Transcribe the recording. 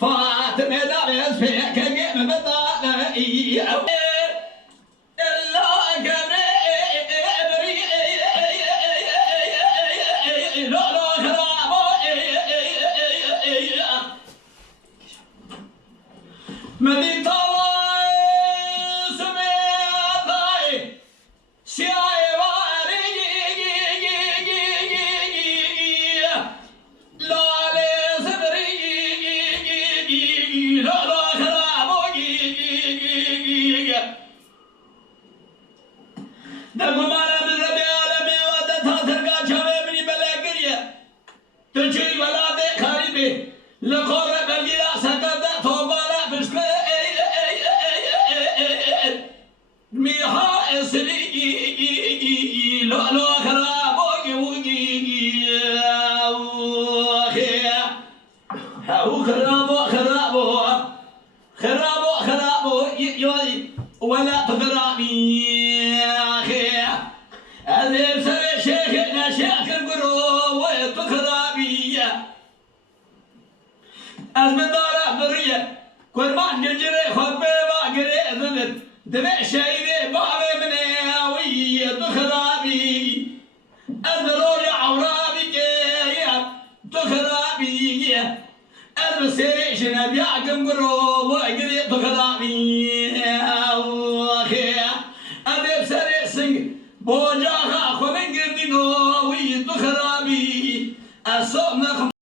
فاطمة دارس فيك جيم بطاقي مدينة الله سمعتي شاي واري لا لسبري لا خرابوي دمو مانا بالربي عالمي ودتها ترقى شامي بني بلاقرية تجي ولا دي خاربي لقرب الجلاء سكت توبالا بشكل ميها اسري لا خرابوي وجي هاو خرابو يوي ولا تغرامي أذيب سر شيخنا شيخ القروب وتخرابي أزمن دارا برية قربان جري خبي باقري ذنب دمع شايدي بابي مناوي تخرابي أزمن عورابي كيا تخرابي المسيري شنب يعقم قروب وقري تخرابي